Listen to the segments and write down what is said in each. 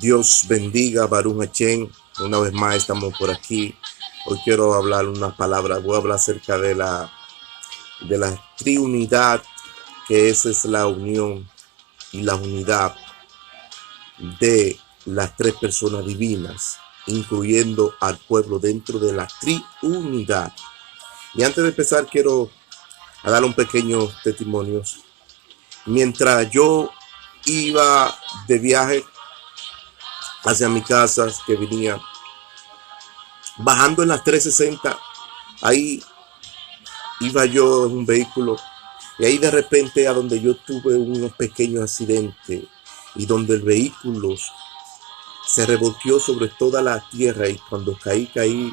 Dios bendiga, Baruch Hachén. Una vez más estamos por aquí. Hoy quiero hablar unas palabras. Voy a hablar acerca de la triunidad, que esa es la unión y la unidad de las tres personas divinas, incluyendo al pueblo dentro de la triunidad. Y antes de empezar, quiero dar un pequeño testimonio. Mientras yo iba de viaje hacia mi casa, que venía bajando en las 360, ahí iba yo en un vehículo y ahí de repente a donde yo tuve unos pequeños accidentes y donde el vehículo se revolvió sobre toda la tierra, y cuando caí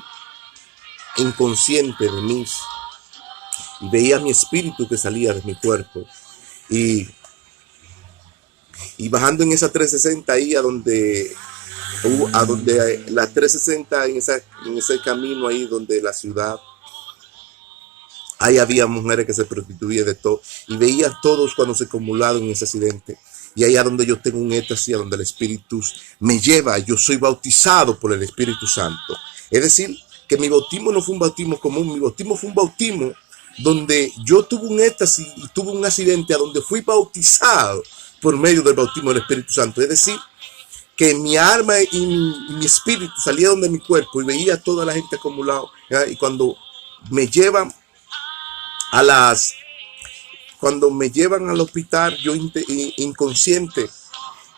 inconsciente de mí y veía mi espíritu que salía de mi cuerpo y, y bajando en esa 360 ahí a donde la 360 en ese camino ahí donde la ciudad, ahí había mujeres que se prostituían de todo y veía a todos cuando se acumularon en ese accidente. Y ahí es donde yo tengo un éxtasis, donde el Espíritu me lleva. Yo soy bautizado por el Espíritu Santo. Es decir, que mi bautismo no fue un bautismo común, mi bautismo fue un bautismo donde yo tuve un éxtasis y tuve un accidente a donde fui bautizado por medio del bautismo del Espíritu Santo. Es decir, que mi alma y mi espíritu salieron de mi cuerpo y veía a toda la gente acumulada. Y me llevan a las cuando me llevan al hospital, yo inconsciente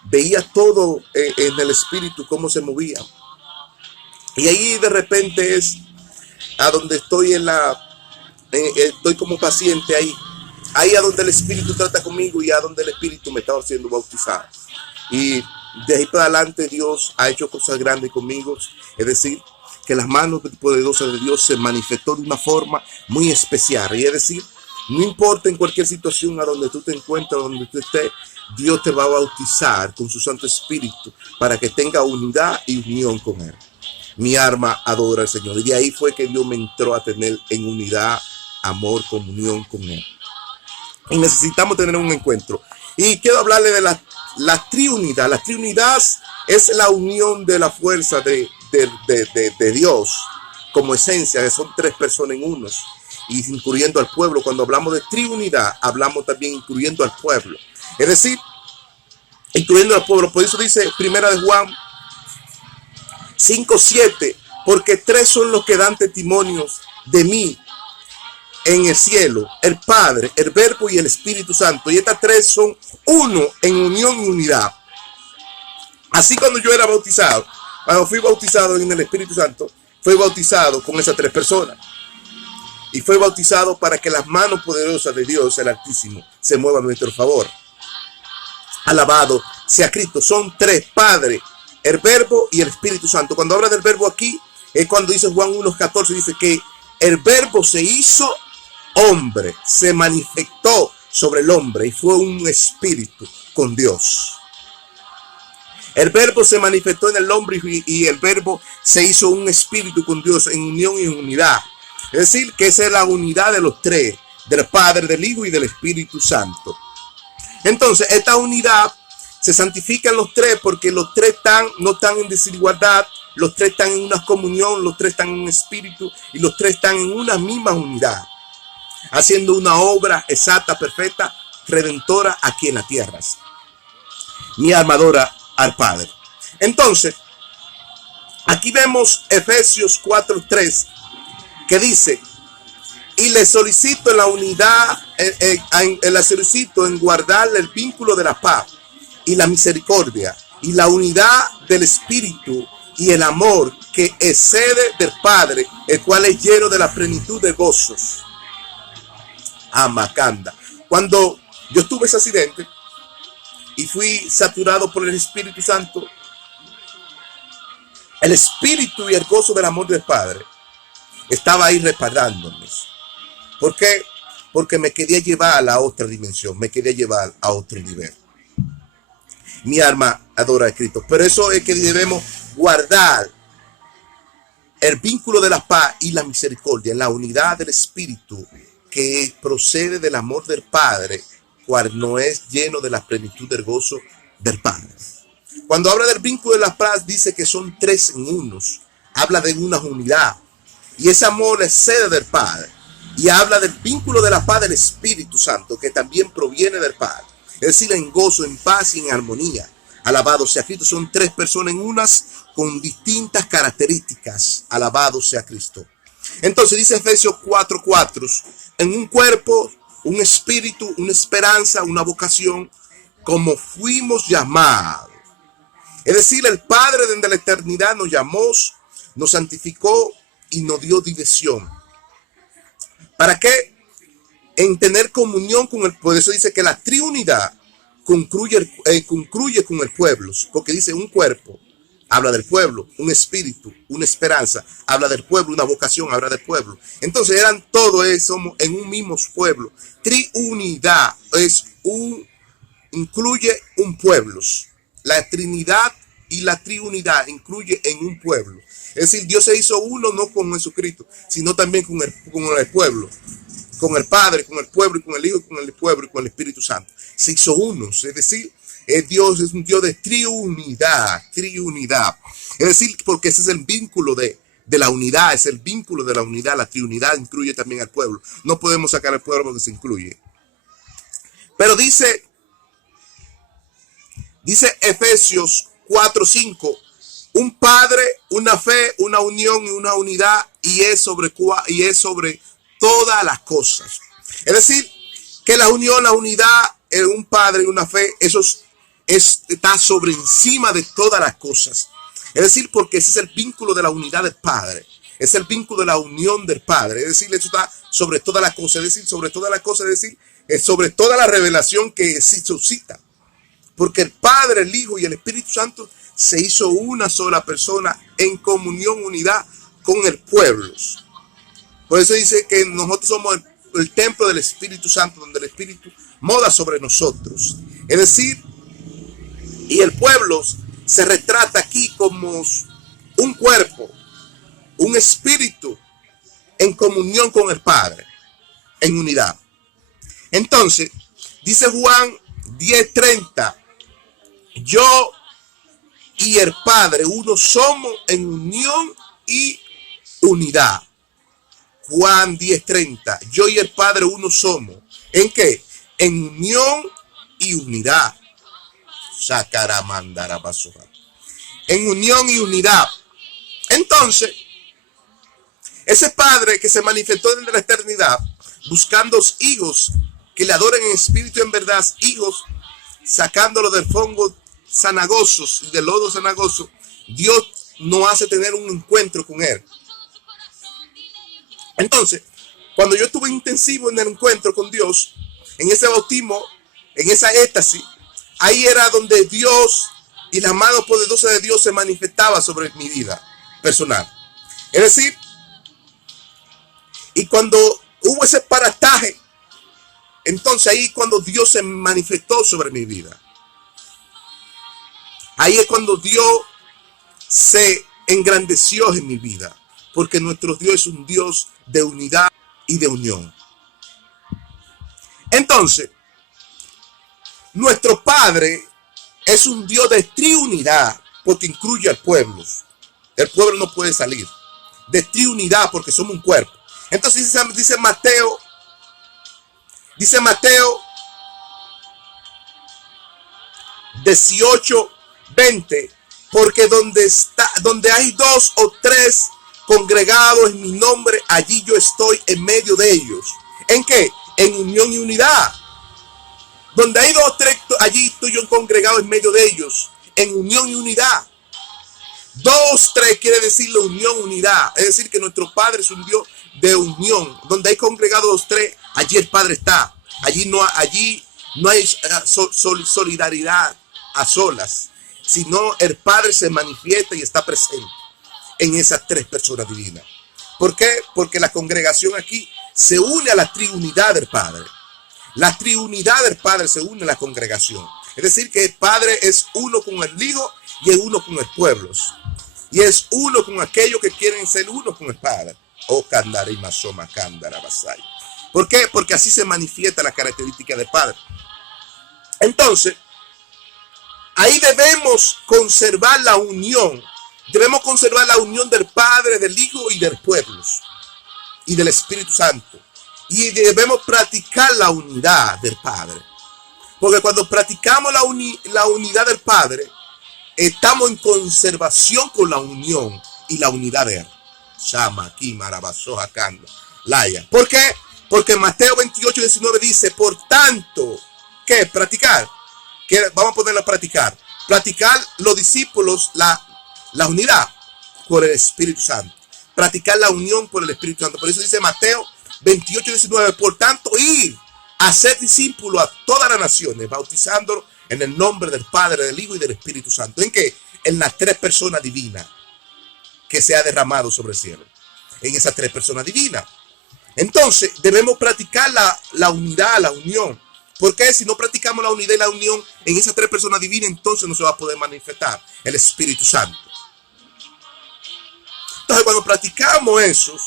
veía todo en el espíritu cómo se movía. Y ahí de repente es a donde estoy estoy como paciente ahí a donde el espíritu trata conmigo y a donde el espíritu me estaba haciendo bautizar. Y de ahí para adelante Dios ha hecho cosas grandes conmigo. Es decir, que las manos poderosas de Dios se manifestó de una forma muy especial. Y es decir, no importa en cualquier situación a donde tú te encuentres, donde tú estés, Dios te va a bautizar con su Santo Espíritu para que tenga unidad y unión con Él. Mi alma adora al Señor. Y de ahí fue que Dios me entró a tener en unidad, amor, comunión con Él. Y necesitamos tener un encuentro. Y quiero hablarle de la triunidad. La triunidad es la unión de la fuerza de Dios como esencia, que son tres personas en uno, y incluyendo al pueblo. Cuando hablamos de triunidad, hablamos también incluyendo al pueblo. Es decir, incluyendo al pueblo. Por eso dice Primera de Juan 5:7, porque tres son los que dan testimonios de mí en el cielo: el Padre, el Verbo y el Espíritu Santo. Y estas tres son uno en unión y unidad. Así cuando yo era bautizado, cuando fui bautizado en el Espíritu Santo, fui bautizado con esas tres personas. Y fue bautizado para que las manos poderosas de Dios, el Altísimo, se muevan a nuestro favor. Alabado sea Cristo. Son tres: Padre, el Verbo y el Espíritu Santo. Cuando habla del Verbo aquí, es cuando dice Juan 1:14, dice que el Verbo se hizo hombre, se manifestó sobre el hombre y fue un espíritu con Dios. El Verbo se manifestó en el hombre y el Verbo se hizo un espíritu con Dios en unión y unidad. Es decir, que esa es la unidad de los tres, del Padre, del Hijo y del Espíritu Santo. Entonces, esta unidad se santifica en los tres porque los tres no están en desigualdad, los tres están en una comunión, los tres están en un espíritu y los tres están en una misma unidad, haciendo una obra exacta, perfecta, redentora aquí en la tierra. Mi alma adora al Padre. Entonces, aquí vemos Efesios 4:3, que dice: y le solicito en la unidad, la solicito en guardar el vínculo de la paz y la misericordia y la unidad del Espíritu y el amor que excede del Padre, el cual es lleno de la plenitud de gozos. Amacanda. Cuando yo tuve ese accidente y fui saturado por el Espíritu Santo, el Espíritu y el gozo del amor del Padre estaba ahí respaldándome. ¿Por qué? Porque me quería llevar a la otra dimensión, me quería llevar a otro nivel. Mi alma adora a Cristo. Pero eso es que debemos guardar el vínculo de la paz y la misericordia, en la unidad del Espíritu que procede del amor del Padre, cual no es lleno de la plenitud del gozo del Padre. Cuando habla del vínculo de la paz, dice que son tres en unos. Habla de una unidad. Y ese amor le excede del Padre. Y habla del vínculo de la paz del Espíritu Santo, que también proviene del Padre. Es decir, en gozo, en paz y en armonía. Alabado sea Cristo. Son tres personas en unas con distintas características. Alabado sea Cristo. Entonces dice Efesios 4:4, en un cuerpo, un espíritu, una esperanza, una vocación, como fuimos llamados. Es decir, el Padre desde la eternidad nos llamó, nos santificó y nos dio dirección. ¿Para qué? En tener comunión con el pueblo. Eso dice que la triunidad concluye con el pueblo, porque dice un cuerpo, habla del pueblo, un espíritu, una esperanza, habla del pueblo, una vocación, habla del pueblo. Entonces eran todos somos en un mismo pueblo. Triunidad incluye un pueblo. La Trinidad y la triunidad incluye en un pueblo. Es decir, Dios se hizo uno no con Jesucristo, sino también con el pueblo, con el Padre, con el pueblo, y con el Hijo, con el pueblo y con el Espíritu Santo. Se hizo uno, es decir, Dios es un Dios de triunidad. Es decir, porque ese es el vínculo de la unidad, es el vínculo de la unidad. La triunidad incluye también al pueblo. No podemos sacar al pueblo porque se incluye. Pero dice Efesios 4:5, un Padre, una fe, una unión y una unidad, y es sobre todas las cosas. Es decir, que la unión, la unidad, un Padre y una fe, eso está sobre encima de todas las cosas. Es decir, porque ese es el vínculo de la unidad del Padre. Es el vínculo de la unión del Padre. Es decir, eso está sobre todas las cosas. Es decir, sobre todas las cosas, es decir, sobre toda la revelación que se suscita. Porque el Padre, el Hijo y el Espíritu Santo se hizo una sola persona en comunión, unidad con el pueblo. Por eso dice que nosotros somos el templo del Espíritu Santo, donde el Espíritu mora sobre nosotros. Es decir, y el pueblo se retrata aquí como un cuerpo, un espíritu en comunión con el Padre, en unidad. Entonces, dice Juan 10:30, yo y el Padre uno somos en unión y unidad. Juan 10:30, yo y el Padre uno somos. ¿En qué? En unión y unidad. En unión y unidad. Entonces, ese Padre que se manifestó desde la eternidad, buscando hijos que le adoren en espíritu y en verdad, hijos sacándolo del fango cenagosos y del lodo cenagoso, Dios nos hace tener un encuentro con Él. Entonces, cuando yo estuve intensivo en el encuentro con Dios, en ese bautismo, en esa éxtasis, ahí era donde Dios y la mano poderosa de Dios se manifestaba sobre mi vida personal. Es decir, y cuando hubo ese parataje, entonces ahí cuando Dios se manifestó sobre mi vida. Ahí es cuando Dios se engrandeció en mi vida. Porque nuestro Dios es un Dios de unidad y de unión. Entonces, nuestro Padre es un Dios de triunidad porque incluye al pueblo. El pueblo no puede salir. De triunidad porque somos un cuerpo. Entonces dice Mateo 18:20, porque donde hay dos o tres congregados en mi nombre, allí yo estoy en medio de ellos. ¿En qué? En unión y unidad. Donde hay dos o tres, allí estoy yo congregado en medio de ellos, en unión y unidad. Dos, tres quiere decir la unión, unidad. Es decir, que nuestro Padre es un Dios de unión. Donde hay congregados dos, tres, allí el Padre está. Allí no hay solidaridad a solas, sino el Padre se manifiesta y está presente en esas tres personas divinas. ¿Por qué? Porque la congregación aquí se une a la triunidad del Padre. La triunidad del Padre se une a la congregación. Es decir, que el Padre es uno con el Hijo y es uno con el pueblo. Y es uno con aquellos que quieren ser uno con el Padre. ¿Por qué? Porque así se manifiesta la característica del Padre. Entonces, Ahí debemos conservar la unión. Debemos conservar la unión del Padre, del Hijo y del pueblo y del Espíritu Santo. Y debemos practicar la unidad del Padre. Porque cuando practicamos la unidad del Padre, estamos en conservación con la unión y la unidad de Él. Shama, aquí, Marabasoja, Kanda, Laya. ¿Por qué? Porque Mateo 28:19 dice, por tanto, ¿qué? Practicar. ¿Qué? Vamos a ponerlo a practicar. Practicar los discípulos la unidad por el Espíritu Santo. Practicar la unión por el Espíritu Santo. Por eso dice Mateo 28:19, por tanto, ir a ser discípulos a todas las naciones, bautizándolos en el nombre del Padre, del Hijo y del Espíritu Santo. ¿En qué? En las tres personas divinas que se ha derramado sobre el cielo. En esas tres personas divinas. Entonces, debemos practicar la unidad, la unión. Porque si no practicamos la unidad y la unión en esas tres personas divinas, entonces no se va a poder manifestar el Espíritu Santo. Entonces, cuando practicamos eso,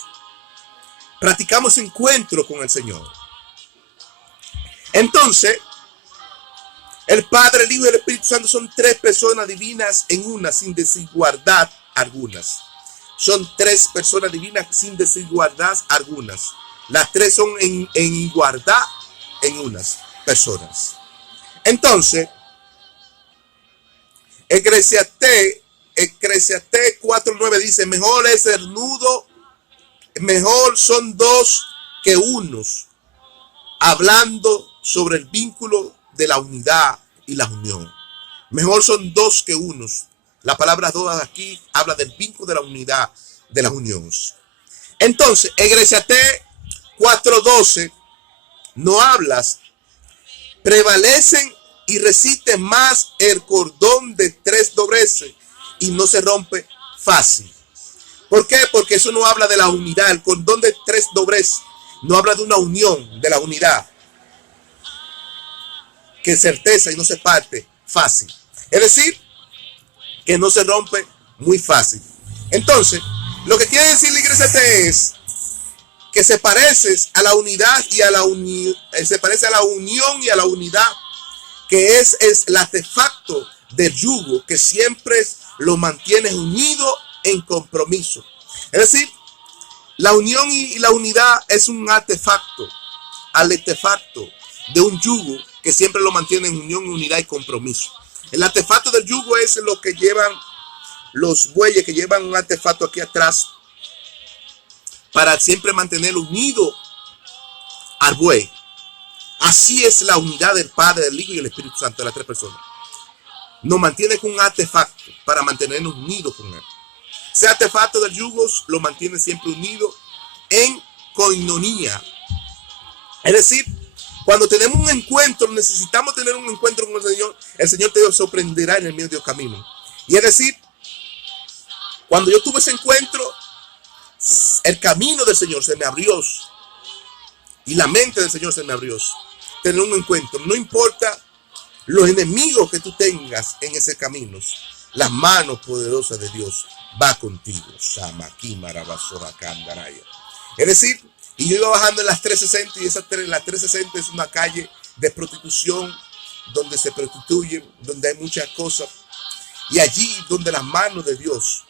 practicamos encuentro con el Señor. Entonces, el Padre, el Hijo y el Espíritu Santo son tres personas divinas en una, sin desigualdad algunas. Son tres personas divinas sin desigualdad algunas. Las tres son en igualdad en unas personas. Entonces, Eclesiastés 4:9 dice, mejor es el nudo, mejor son dos que unos, hablando sobre el vínculo de la unidad y la unión. Mejor son dos que unos. La palabra dos aquí habla del vínculo de la unidad, de las uniones. Entonces, Eclesiastés 4:12 no hablas, prevalecen y resisten más el cordón de tres dobleces y no se rompe fácil. ¿Por qué? Porque eso no habla de la unidad. El cordón de tres dobleces no habla de una unión, de la unidad que certeza y no se parte fácil. Es decir, que no se rompe muy fácil. Entonces, lo que quiere decir la iglesia es que se parece a la unidad y a la unión, se parece a la unión y a la unidad, que es el artefacto del yugo que siempre lo mantiene unido en compromiso. Es decir, la unión y la unidad es un artefacto de un yugo que siempre lo mantiene en unión, unidad y compromiso. El artefacto del yugo es lo que llevan los bueyes, que llevan un artefacto aquí atrás para siempre mantener unido al buey. Así es la unidad del Padre, del Hijo y del Espíritu Santo, de las tres personas. Nos mantiene con un artefacto para mantenernos unidos con Él. Ese artefacto del yugo lo mantiene siempre unido en koinonía. Es decir, cuando tenemos un encuentro, necesitamos tener un encuentro con el Señor te sorprenderá en el medio del camino. Y es decir, cuando yo tuve ese encuentro, el camino del Señor se me abrió y la mente del Señor se me abrió. Tener un encuentro, no importa los enemigos que tú tengas en ese camino, las manos poderosas de Dios va contigo. Es decir, y yo iba bajando en las 360 y las 360 es una calle de prostitución donde se prostituyen, donde hay muchas cosas. Y allí donde las manos de Dios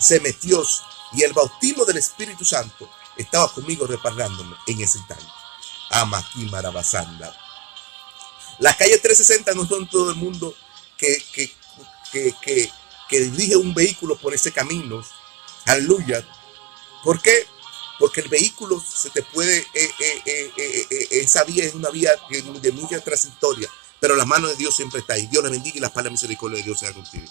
se metió y el bautismo del Espíritu Santo estaba conmigo reparándome en ese instante. Amaki Marabasanda. Las calles 360 no son todo el mundo que dirige un vehículo por ese camino. Aleluya. ¿Por qué? Porque el vehículo se te puede, esa vía es una vía de mucha trayectoria, pero la mano de Dios siempre está ahí. Dios le bendiga y la paz y la misericordia de Dios sea contigo.